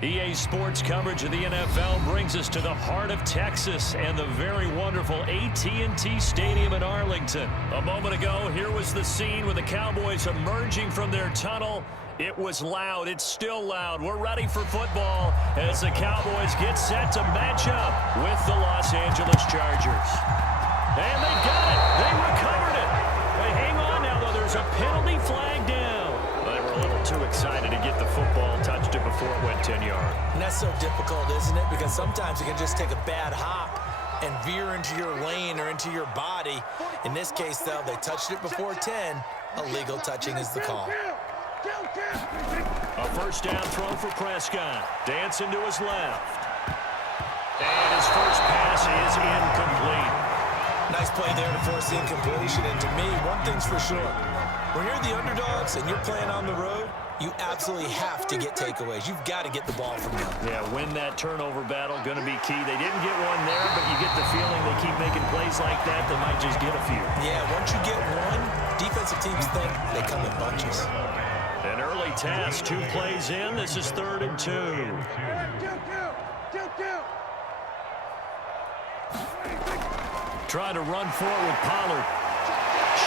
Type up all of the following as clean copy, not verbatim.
EA Sports coverage of the NFL brings us to the heart of Texas and the very wonderful AT&T Stadium in Arlington. A moment ago, here was the scene with the Cowboys emerging from their tunnel. It was loud. It's still loud. We're ready for football as the Cowboys get set to match up with the Los Angeles Chargers. And they got it. They recovered it. Hey, hang on now, though. There's a penalty flag down. They were a little too excited to get the football, touched it before it went 10 yards. And that's so difficult, isn't it? Because sometimes you can just take a bad hop and veer into your lane or into your body. In this case, though, they touched it before 10. Illegal touching is the call. A first down throw for Prescott. Dancing to his left. And his first pass is incomplete. Nice play there to force the incompletion. And to me, one thing's for sure. When you're the underdogs and you're playing on the road, you absolutely have to get takeaways. You've got to get the ball from them. Yeah, win that turnover battle, going to be key. They didn't get one there, but you get the feeling they keep making plays like that, they might just get a few. Yeah, once you get one, defensive teams think they come in bunches. An early task, 2 plays in. This is 3rd and 2. Trying to run for it with Pollard.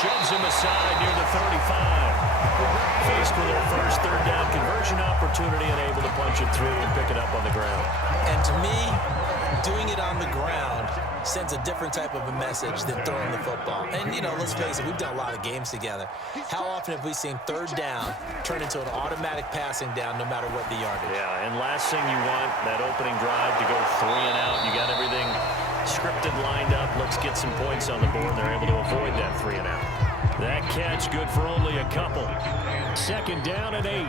Shoves him aside near the 35. Faced with their first 3rd down conversion opportunity and able to punch it through and pick it up on the ground. And to me, doing it on the ground sends a different type of a message than throwing the football. And, you know, let's face it, we've done a lot of games together. How often have we seen 3rd down turn into an automatic passing down no matter what the yardage? Yeah, and last thing you want, that opening drive to go 3 and out. You got everything scripted, lined up. Let's get some points on the board. They're able to avoid that 3 and out. That catch good for only a couple. 2nd down and 8.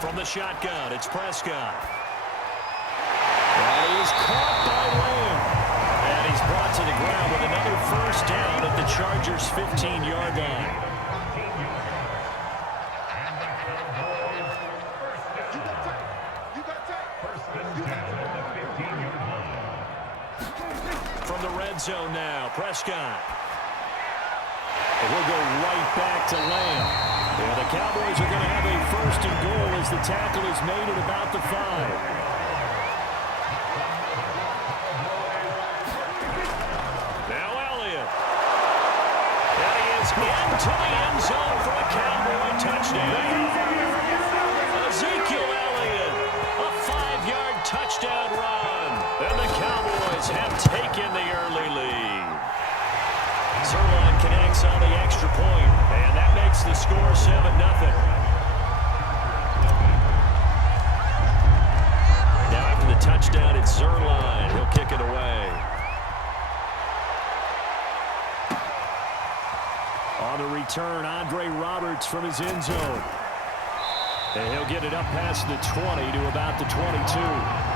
From the shotgun, it's Prescott. And he's caught by Lamb. And he's brought to the ground with another first down at the Chargers' 15-yard line. From the red zone now, Prescott. And we'll go right back to Lamb. Yeah, the Cowboys are going to have a 1st and goal as the tackle is made at about the 5. Now Elliott. And he is into the end zone for a Cowboy touchdown. Ezekiel Elliott, a 5-yard touchdown run. And the Cowboys have taken the early lead. Zerline connects on the extra point, and that makes the score 7-0. Now after the touchdown, it's Zerline. He'll kick it away. On the return, Andre Roberts from his end zone. And he'll get it up past the 20 to about the 22.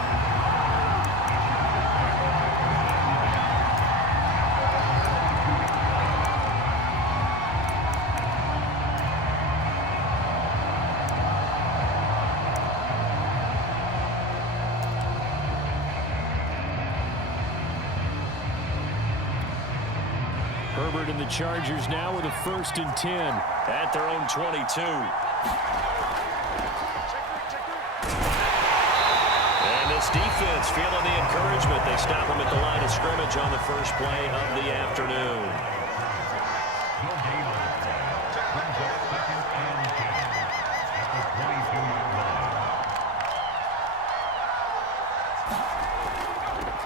Herbert and the Chargers now with a 1st and 10 at their own 22. And this defense feeling the encouragement. They stop them at the line of scrimmage on the first play of the afternoon.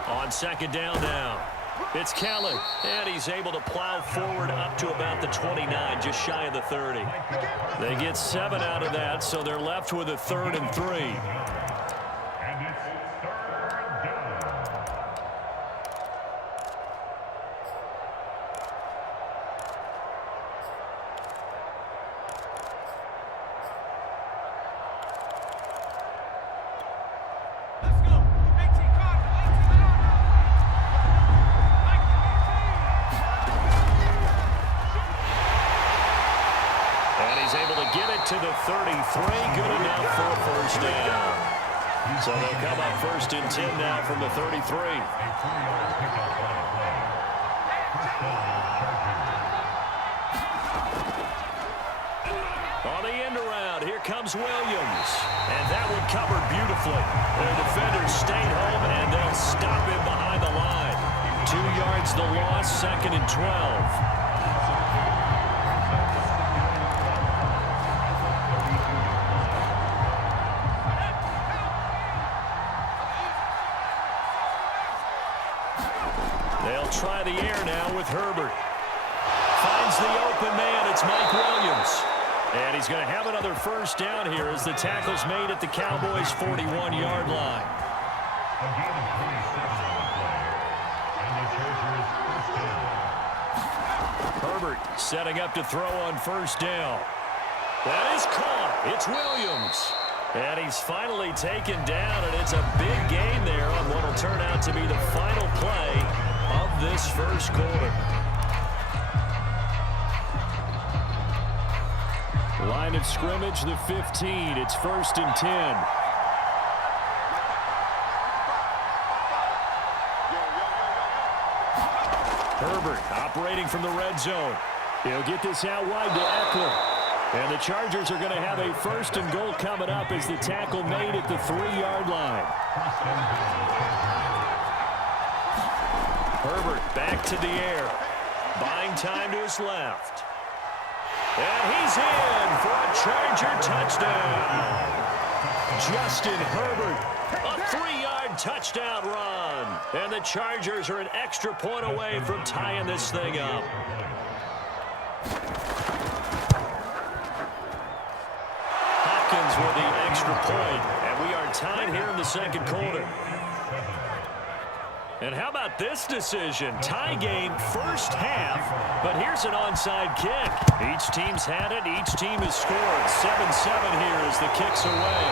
On 2nd down now. It's Kelly, and he's able to plow forward up to about the 29, just shy of the 30. They get 7 out of that, so they're left with a 3rd and 3. To the 33, good enough for a first down. So they'll come up 1st and 10 now from the 33. On the end around, here comes Williams. And that one covered beautifully. Their defenders stayed home, and they'll stop him behind the line. 2 yards the loss, 2nd and 12. They'll try the air now with Herbert. Finds the open man. It's Mike Williams. And he's going to have another first down here as the tackle's made at the Cowboys' 41-yard line. Herbert setting up to throw on first down. That is caught. It's Williams. And he's finally taken down, and it's a big gain there on what will turn out to be the final play of this first quarter. Line of scrimmage, the 15. It's 1st and 10. Herbert operating from the red zone. He'll get this out wide to Eckler. And the Chargers are going to have a 1st and goal coming up as the tackle made at the 3-yard line. Herbert back to the air. Buying time to his left. And he's in for a Charger touchdown. Justin Herbert, a 3-yard touchdown run. And the Chargers are an extra point away from tying this thing up. Hopkins with the extra point, and we are tied here in the 2nd quarter. And how about this decision? Tie game, first half, but here's an onside kick. Each team's had it. Each team has scored. 7-7 here as the kick's away.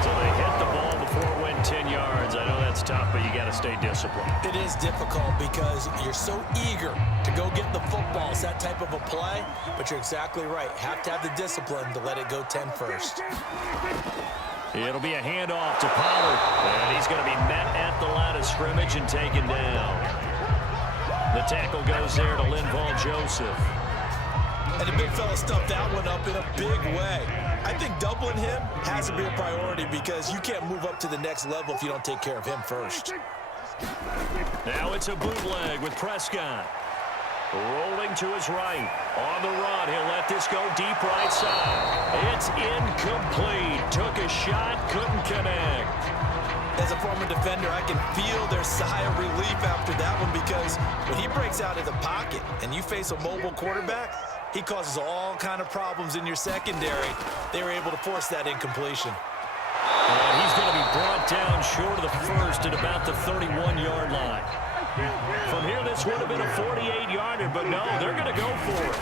So they hit the ball before it went 10 yards. I know that's tough, but you got to stay disciplined. It is difficult because you're so eager to go get the football. It's that type of a play, but you're exactly right. Have to have the discipline to let it go 10 first. It'll be a handoff to Pollard. And he's going to be met at the line of scrimmage and taken down. The tackle goes there to Linval Joseph. And the big fella stuffed that one up in a big way. I think doubling him has to be a priority because you can't move up to the next level if you don't take care of him first. Now it's a bootleg with Prescott. Rolling to his right. On the run, he'll let this go deep right side. It's incomplete. Took a shot, couldn't connect. As a former defender, I can feel their sigh of relief after that one because when he breaks out of the pocket and you face a mobile quarterback, he causes all kind of problems in your secondary. They were able to force that incompletion. And he's going to be brought down short of the first at about the 31-yard line. From here, this would have been a 48-yarder, but no, they're going to go for it.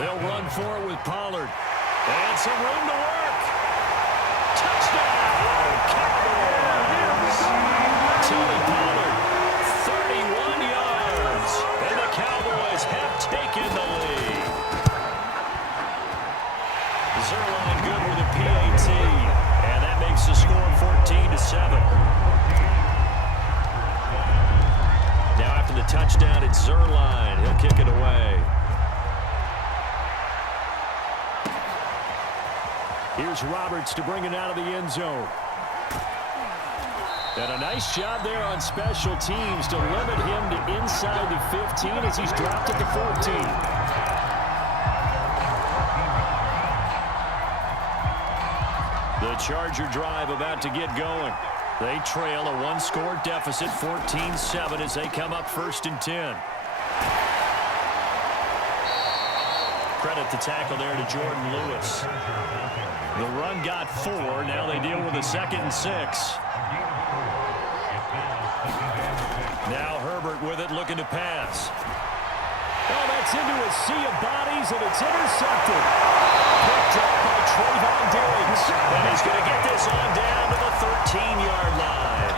They'll run for it with Pollard. And some room to work. Touchdown, Cowboys! Tony Pollard, 31 yards. And the Cowboys have taken the lead. Zerline good with a PAT. And that makes the score 14-7. Now after the touchdown, it's Zerline. He'll kick it away. Here's Roberts to bring it out of the end zone. And a nice job there on special teams to limit him to inside the 15 as he's dropped at the 14. The Charger drive about to get going. They trail a one-score deficit, 14-7, as they come up 1st and 10. Credit the tackle there to Jordan Lewis. The run got 4. Now they deal with a 2nd and 6. Now Herbert with it, looking to pass. Oh, that's into a sea of bodies, and it's intercepted. Picked up by Trayvon Diggs. And he's going to get this on down to the 13-yard line.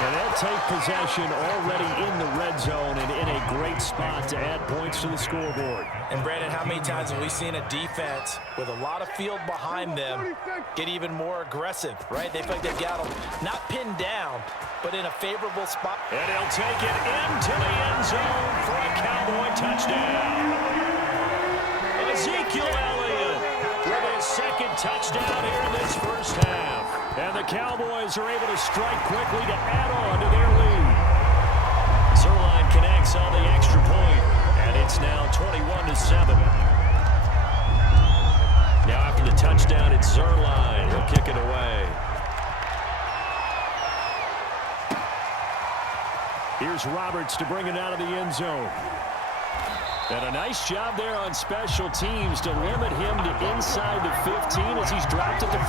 And they'll take possession already in the red zone and in a great spot to add points to the scoreboard. And, Brandon, how many times have we seen a defense with a lot of field behind them get even more aggressive, right? They feel like they've got them not pinned down, but in a favorable spot. And he'll take it into the end zone for a Cowboy touchdown. Ezekiel Elliott with his second touchdown here in this first half. And the Cowboys are able to strike quickly to add on to their lead. Zerline connects on the extra point, and it's now 21-7. Now after the touchdown, it's Zerline. He'll kick it away. Here's Roberts to bring it out of the end zone. And a nice job there on special teams to limit him to inside the 15 as he's dropped at the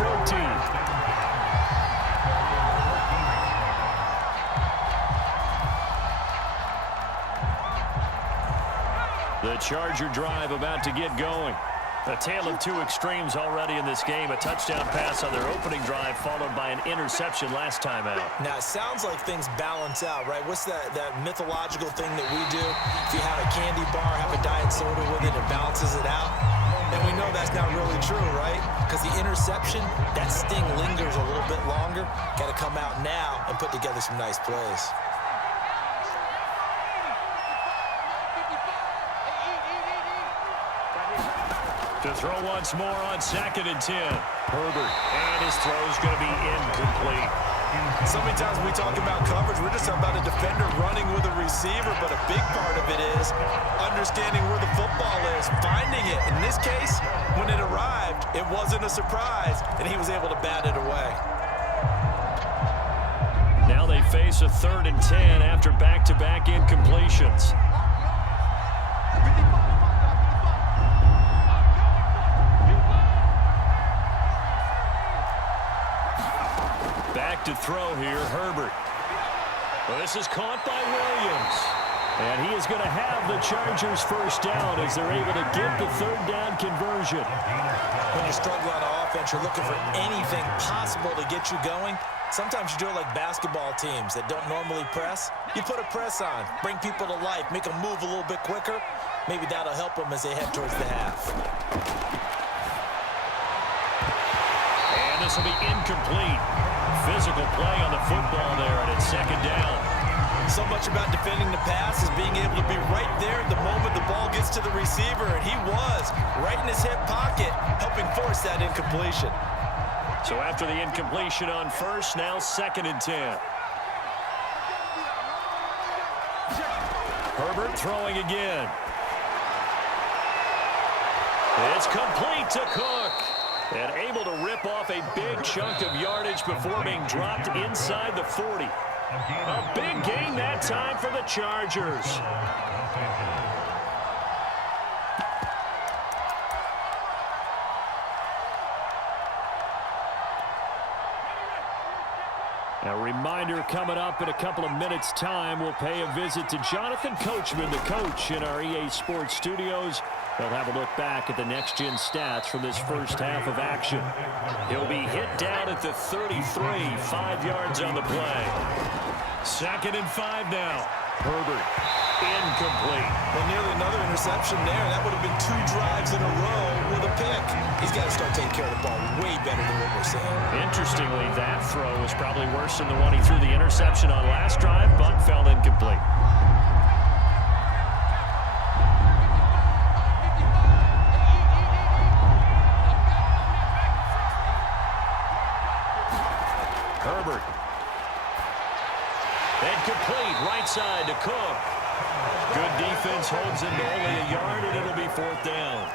14. The Charger drive about to get going. A tale of two extremes already in this game. A touchdown pass on their opening drive followed by an interception last time out. Now, it sounds like things balance out, right? What's that mythological thing that we do? If you have a candy bar, have a diet soda with it, it balances it out. And we know that's not really true, right? Because the interception, that sting lingers a little bit longer. Got to come out now and put together some nice plays. To throw once more on 2nd and 10. Herbert, and his throw's going to be incomplete. So many times when we talk about coverage, we're just talking about a defender running with a receiver, but a big part of it is understanding where the football is, finding it. In this case, when it arrived, it wasn't a surprise, and he was able to bat it away. Now they face a 3rd and 10 after back-to-back incompletions. Back to throw here, Herbert. Well, this is caught by Williams. And he is going to have the Chargers first down as they're able to get the 3rd down conversion. When you're struggling on offense, you're looking for anything possible to get you going. Sometimes you do it like basketball teams that don't normally press. You put a press on, bring people to life, make them move a little bit quicker. Maybe that'll help them as they head towards the half. And this will be incomplete. Physical play on the football there, and it's 2nd down. So much about defending the pass is being able to be right there at the moment the ball gets to the receiver, and he was right in his hip pocket, helping force that incompletion. So after the incompletion on 1st, now 2nd and 10. Herbert throwing again. It's complete to Cook. And able to rip off a big chunk of yardage before being dropped inside the 40. A big gain that time for the Chargers. A reminder coming up in a couple of minutes' time, we'll pay a visit to Jonathan Coachman, the coach in our EA Sports studios. They'll have a look back at the next-gen stats from this first half of action. He'll be hit down at the 33, 5 yards on the play. 2nd and 5 now. Herbert, incomplete. Well, nearly another interception there. That would have been 2 drives in a row with a pick. He's got to start taking care of the ball way better than what we're seeing. Interestingly, that throw was probably worse than the one he threw the interception on last drive, but fell incomplete. Herbert. Incomplete, right side to Cook. Good defense holds him to only a yard, and it'll be 4th down.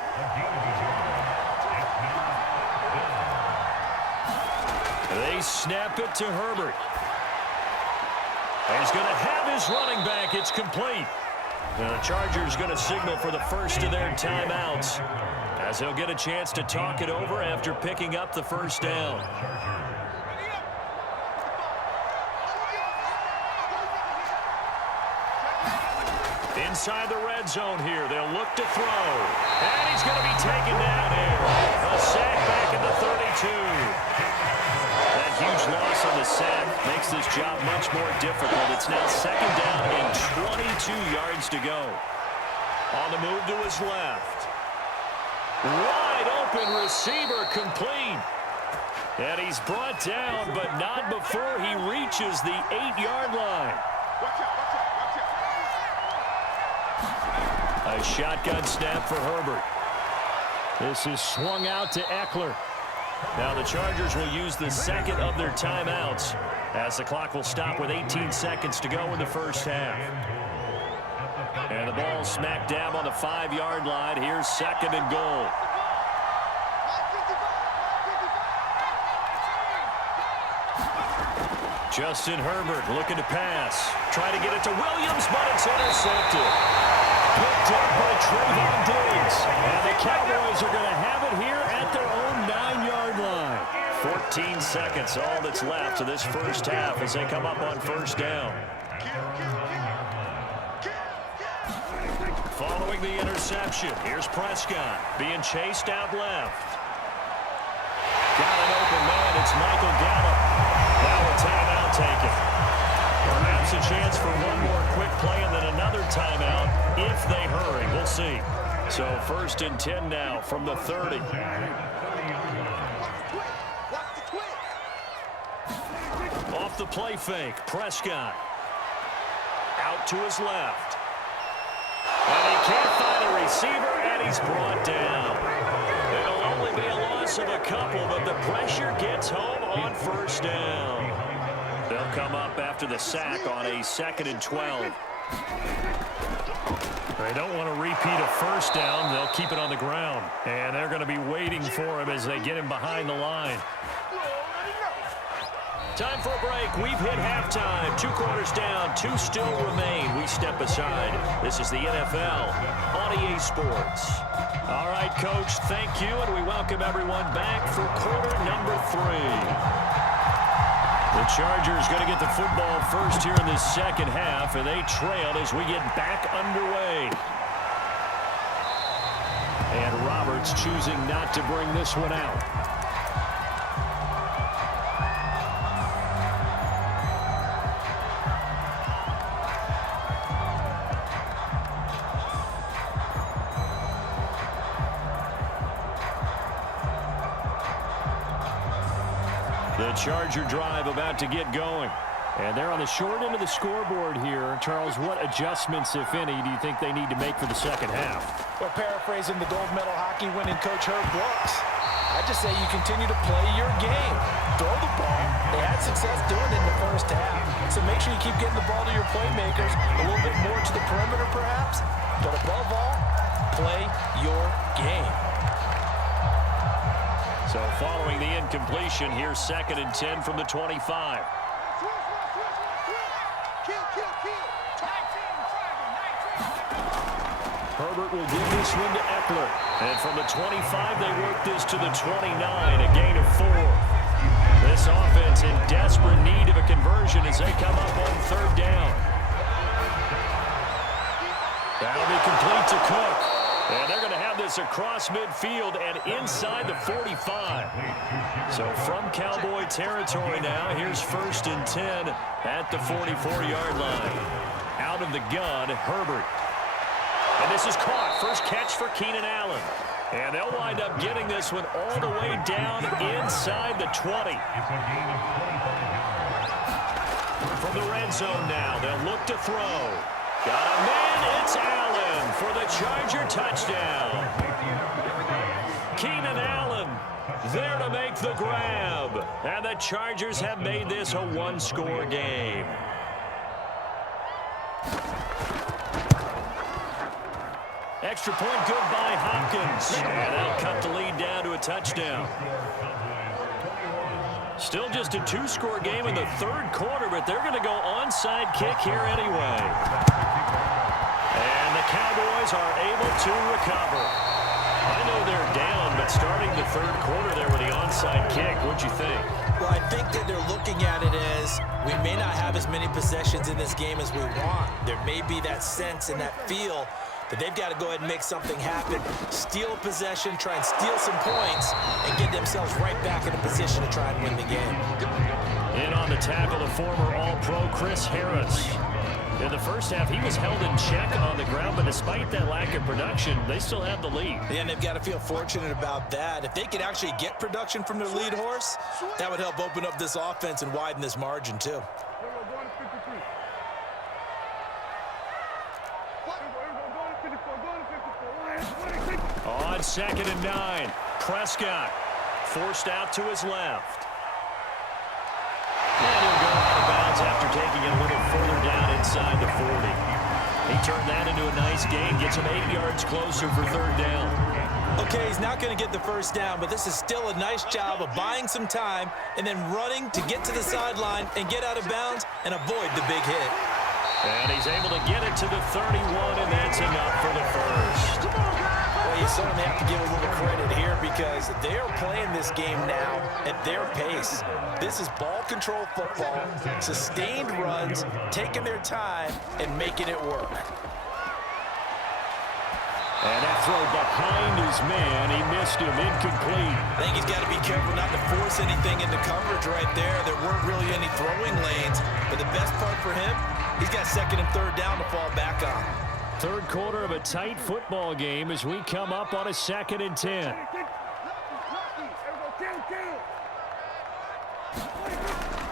They snap it to Herbert. And he's going to have his running back. It's complete. And the Chargers going to signal for the first of their timeouts as they'll get a chance to talk it over after picking up the first down. Inside the red zone here. They'll look to throw. And he's going to be taken down here. A sack back at the 32. That huge loss on the sack makes this job much more difficult. It's now 2nd down and 22 yards to go. On the move to his left. Wide open receiver complete. And he's brought down, but not before he reaches the 8-yard line. A shotgun snap for Herbert. This is swung out to Eckler. Now the Chargers will use the second of their timeouts as the clock will stop with 18 seconds to go in the first half. And the ball smack dab on the 5-yard line. Here's second and goal. Justin Herbert looking to pass. Trying to get it to Williams, but it's intercepted. Picked up by Trayvon Diggs. And the Cowboys are going to have it here at their own 9-yard line. 14 seconds, all that's left of this first half as they come up on first down. Following the interception, here's Prescott being chased out left. Got an open man, it's Michael Gallup. Now a timeout taken. Perhaps a chance for one more quick play and then another timeout if they hurry. We'll see. So 1st and 10 now from the 30. Off the play fake, Prescott. Out to his left. And he can't find a receiver, and he's brought down. It'll only be a loss of a couple, but the pressure gets home on first down. They'll come up after the sack on a 2nd and 12. They don't want to repeat a first down. They'll keep it on the ground. And they're going to be waiting for him as they get him behind the line. Time for a break. We've hit halftime. 2 quarters down. 2 still remain. We step aside. This is the NFL on EA Sports. All right, Coach, thank you, and we welcome everyone back for quarter number 3. The Chargers going to get the football first here in this second half, and they trail as we get back underway. And Roberts choosing not to bring this one out. The Charger drive about to get going. And they're on the short end of the scoreboard here. Charles, what adjustments, if any, do you think they need to make for the second half? Well, paraphrasing the gold medal hockey winning coach Herb Brooks, I just say you continue to play your game. Throw the ball. They had success doing it in the first half. So make sure you keep getting the ball to your playmakers, a little bit more to the perimeter perhaps. But above all, play your game. So following the incompletion, here's 2nd and 10 from the 25. Herbert will give this one to Eckler. And from the 25, they work this to the 29, a gain of 4. This offense in desperate need of a conversion as they come up on 3rd down. That'll be complete to Cook. And they're going to have this across midfield and inside the 45. So from Cowboy territory now, here's 1st and 10 at the 44-yard line. Out of the gun, Herbert. And this is caught. First catch for Keenan Allen. And they'll wind up getting this one all the way down inside the 20. From the red zone now, they'll look to throw. Got a man, it's Allen for the Charger touchdown. Keenan Allen there to make the grab. And the Chargers have made this a 1-score game. Extra point good by Hopkins. And they'll cut the lead down to a touchdown. Still just a 2-score game in the 3rd quarter, but they're going to go onside kick here anyway. And the Cowboys are able to recover. I know they're down, but starting the 3rd quarter there with the onside kick, what'd you think? Well, I think that they're looking at it as we may not have as many possessions in this game as we want. There may be that sense and that feel that they've got to go ahead and make something happen, steal a possession, try and steal some points, and get themselves right back in a position to try and win the game. In on the tackle, the former All-Pro Chris Harris. In the first half, he was held in check on the ground, but despite that lack of production, they still have the lead. Yeah, and they've got to feel fortunate about that. If they could actually get production from their lead horse, that would help open up this offense and widen this margin, too. On on 2nd and 9. Prescott forced out to his left. And he'll go out of bounds after taking it a little further down inside the 40. He turned that into a nice gain, gets him 8 yards closer for 3rd down. Okay, he's not going to get the first down, but this is still a nice job of buying some time and then running to get to the sideline and get out of bounds and avoid the big hit. And he's able to get it to the 31, and that's enough for the first. Well, you certainly have to give a little credit here because they're playing this game now at their pace. This is ball control football, sustained runs, taking their time, and making it work. And that throw behind his man, he missed him, incomplete. I think he's got to be careful not to force anything into coverage right there. There weren't really any throwing lanes, but the best part for him, he's got 2nd and 3rd down to fall back on. 3rd quarter of a tight football game as we come up on a 2nd and 10.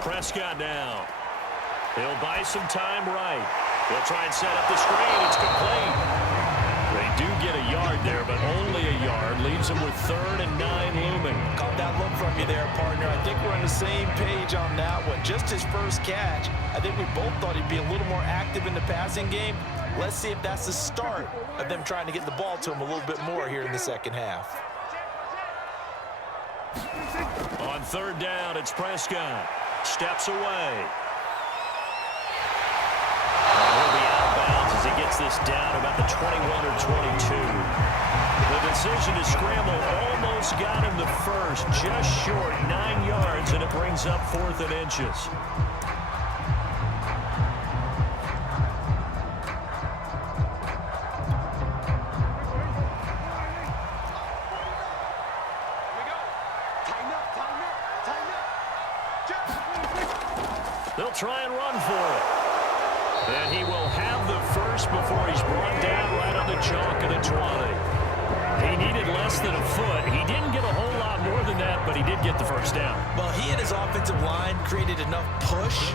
Prescott now. He'll buy some time right. He'll try and set up the screen. It's complete. They do get a yard there, but only a yard. Leaves them with 3rd and 9 looming. Caught that look from you there, partner. I think we're on the same page on that one. Just his first catch. I think we both thought he'd be a little more active in the passing game. Let's see if that's the start of them trying to get the ball to him a little bit more here in the second half. On 3rd down, it's Prescott. Steps away. He'll be out of bounds as he gets this down about the 21 or 22. The decision to scramble almost got him the first, just short, 9 yards, and it brings up 4th and inches. They'll try and run for it. And he will have the first before he's brought down right on the chalk of the 20. He needed less than a foot. He didn't get a whole lot more than that, but he did get the first down. Well, he and his offensive line created enough push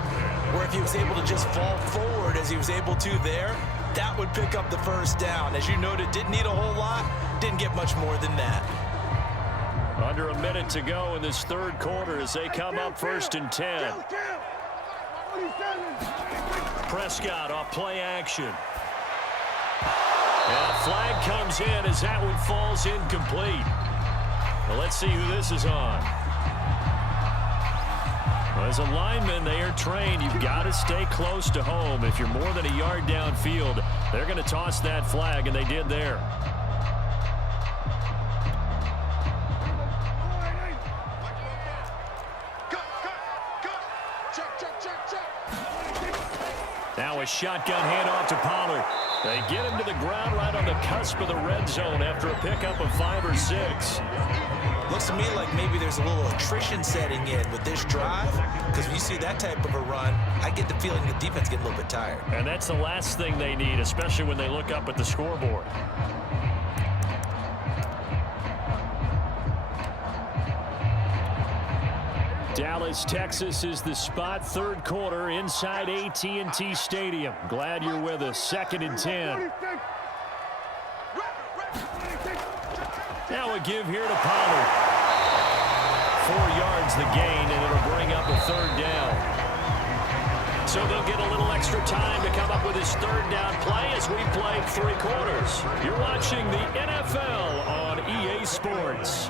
where if he was able to just fall forward as he was able to there, that would pick up the first down. As you noted, didn't need a whole lot, didn't get much more than that. Under a minute to go in this 3rd quarter as they come up 1st and 10. Prescott off play action. And a flag comes in as that one falls incomplete. Well, let's see who this is on. Well, as a lineman, they are trained. You've got to stay close to home. If you're more than a yard downfield, they're going to toss that flag, and they did there. Now a shotgun handoff to Pollard. They get him to the ground right on the cusp of the red zone after a pickup of 5 or 6. Looks to me like maybe there's a little attrition setting in with this drive, because when you see that type of a run, I get the feeling the defense getting a little bit tired. And that's the last thing they need, especially when they look up at the scoreboard. Dallas, Texas is the spot. 3rd quarter inside AT&T Stadium. Glad you're with us. 2nd and 10. Now a give here to Pollard. 4 yards the gain, and it'll bring up a 3rd down. So they'll get a little extra time to come up with his 3rd down play as we played 3 quarters. You're watching the NFL on EA Sports.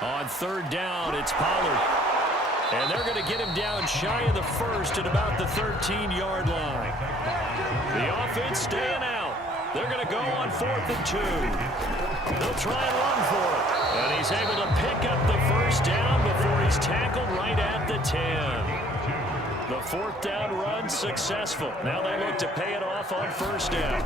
On 3rd down, it's Pollard. And they're going to get him down shy of the first at about the 13-yard line. The offense staying out. They're going to go on 4th and 2. They'll try and run for it. And he's able to pick up the first down before he's tackled right at the 10. The 4th down run successful. Now they look to pay it off on 1st down.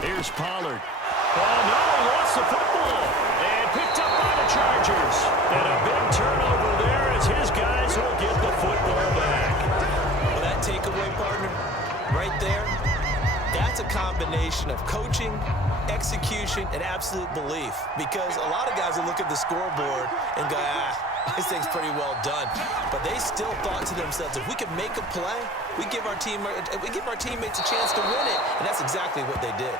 Here's Pollard. Oh, no, he lost the football. And picked up by the Chargers. And a big turnover there as his guys will get the football back. Well, that takeaway, partner, right there, that's a combination of coaching, execution, and absolute belief. Because a lot of guys will look at the scoreboard and go, this thing's pretty well done. But they still thought to themselves, if we could make a play, we give our teammates a chance to win it. And that's exactly what they did.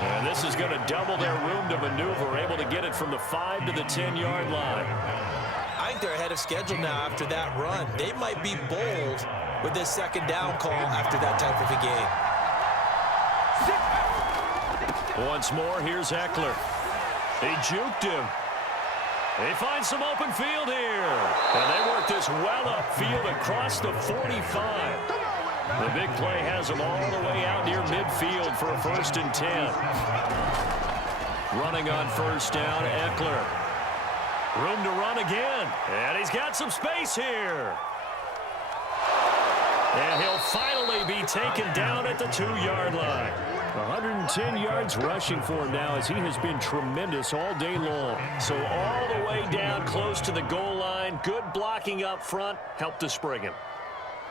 And this is going to double their room to maneuver, able to get it from the 5 to the 10-yard line. I think they're ahead of schedule now after that run. They might be bold with this second down call after that type of a game. Once more, here's Eckler. He juked him. They find some open field here. And they work this well upfield across the 45. The big play has them all the way out near midfield for a 1st and 10. Running on 1st down, Eckler. Room to run again. And he's got some space here. And he'll finally be taken down at the 2-yard line. 110 yards rushing for him now, as he has been tremendous all day long. So all the way down close to the goal line. Good blocking up front. Helped to spring him.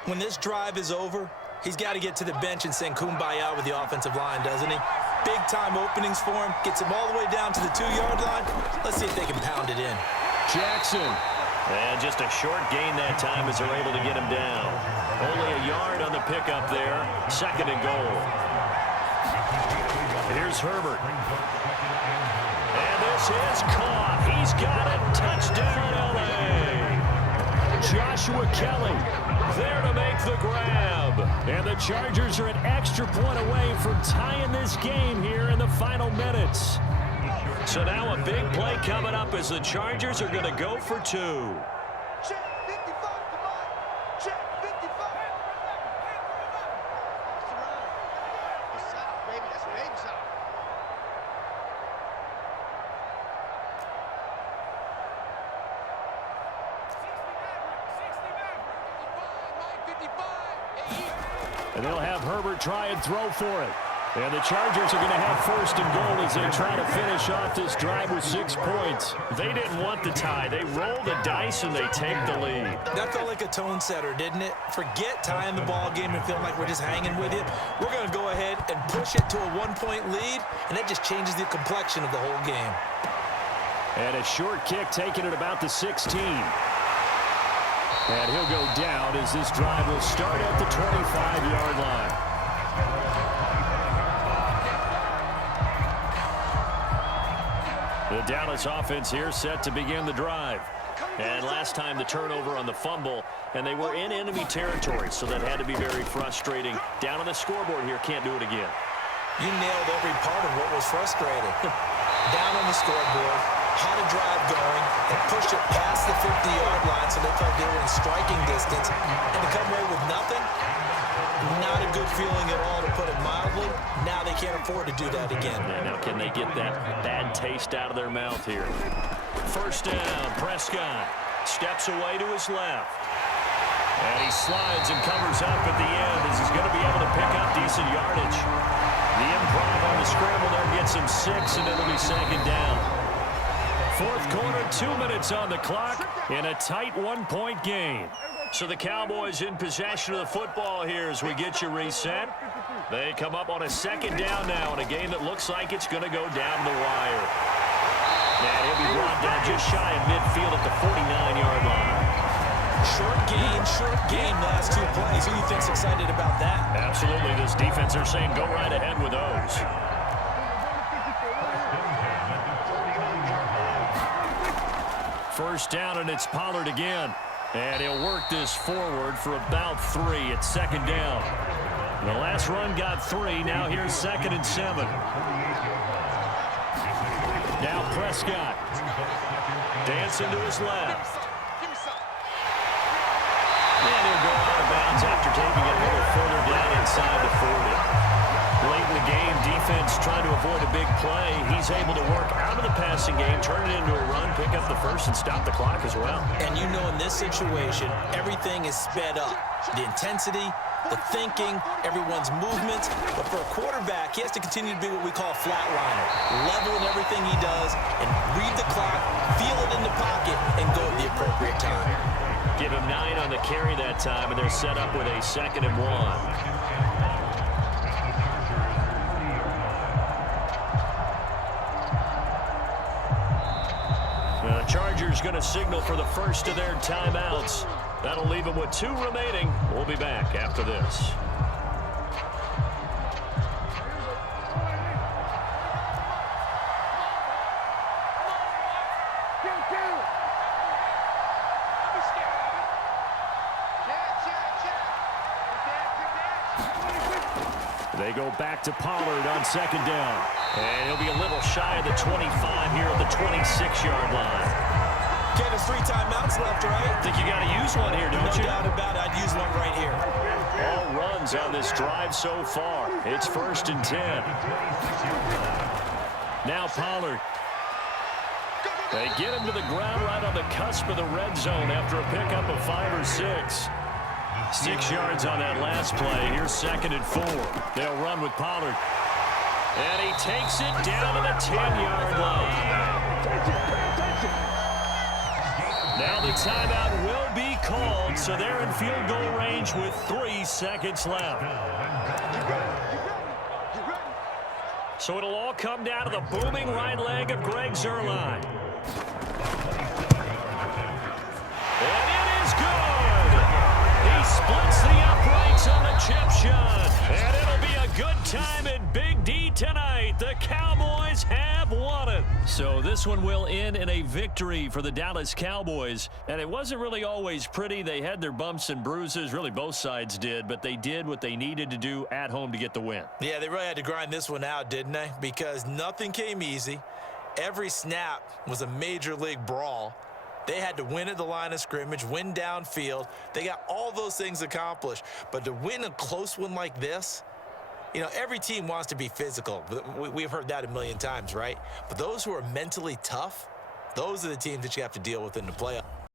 When this drive is over, he's got to get to the bench and sing kumbaya with the offensive line, doesn't he? Big-time openings for him. Gets him all the way down to the 2-yard line. Let's see if they can pound it in. Jackson. And just a short gain that time as they're able to get him down. Only a yard on the pickup there. 2nd and goal. Here's Herbert. And this is caught. He's got it. Touchdown, L.A. Joshua Kelly there to make the grab. And the Chargers are an extra point away from tying this game here in the final minutes. So now a big play coming up as the Chargers are going to go for 2. Check 55, come on. Check 55. That's right, baby. That's baby shot. And they'll have Herbert try and throw for it. And the Chargers are going to have 1st and goal as they try to finish off this drive with 6 points. They didn't want the tie. They roll the dice and they take the lead. That felt like a tone setter, didn't it? Forget tying the ball game and feeling like we're just hanging with you. We're going to go ahead and push it to a 1-point lead, and that just changes the complexion of the whole game. And a short kick taken at about the 16. And he'll go down as this drive will start at the 25-yard line. The Dallas offense here set to begin the drive. And last time the turnover on the fumble, and they were in enemy territory, so that had to be very frustrating. Down on the scoreboard here, can't do it again. You nailed every part of what was frustrating. Down on the scoreboard, had a drive going, and pushed it past the 50-yard line so they felt they were in striking distance, and to come away with nothing, not a good feeling at all, to put it mildly. Now they can't afford to do that again. And now can they get that bad taste out of their mouth here? 1st down, Prescott steps away to his left. And he slides and covers up at the end as he's going to be able to pick up decent yardage. The improv on the scramble there gets him 6, and it'll be 2nd down. 4th quarter, 2 minutes on the clock in a tight 1-point game. So the Cowboys in possession of the football here as we get you reset. They come up on a 2nd down now in a game that looks like it's going to go down the wire. And he'll be brought down just shy of midfield at the 49-yard line. Short game, last 2 plays. Who do you think's excited about that? Absolutely. This defense are saying go right ahead with those. First down, and it's Pollard again. And he'll work this forward for about 3 at 2nd down. The last run got 3. Now here's 2nd and 7. Now Prescott. Dancing to his left. And he'll go out of bounds after taking it a little further down inside the 40. Late in the game, defense trying to avoid a big play. He's able to work out of the passing game, turn it into a run, pick up the 1st, and stop the clock as well. And you know in this situation, everything is sped up. The intensity, the thinking, everyone's movements. But for a quarterback, he has to continue to be what we call a flatliner. Level in everything he does and read the clock, feel it in the pocket, and go at the appropriate time. Give him 9 on the carry that time, and they're set up with a 2nd and 1. The Chargers going to signal for the first of their timeouts. That'll leave them with 2 remaining. We'll be back after this. They go back to Pollard on second down. And he'll be a little shy of the 25 here at the 26-yard line. Ken, there's 3 timeouts left, right? I think you got to use one here, don't you? No doubt about it. I'd use one right here. All runs on this drive so far. It's 1st and 10. Now Pollard. They get him to the ground right on the cusp of the red zone after a pickup of 5 or 6. 6 yards on that last play. Here's 2nd and 4. They'll run with Pollard. And he takes it down to the 10-yard line. Now the timeout will be called, so they're in field goal range with 3 seconds left. So it'll all come down to the booming right leg of Greg Zuerlein. And it is good! He splits the uprights on the chip shot. And it'll be a good time in Big D tonight. The Cowboys have won it. So this one will end in a victory for the Dallas Cowboys. And it wasn't really always pretty. They had their bumps and bruises. Really, both sides did. But they did what they needed to do at home to get the win. Yeah, they really had to grind this one out, didn't they? Because nothing came easy. Every snap was a major league brawl. They had to win at the line of scrimmage, win downfield. They got all those things accomplished. But to win a close one like this, you know, every team wants to be physical. We've heard that a million times, right? But those who are mentally tough, those are the teams that you have to deal with in the playoffs.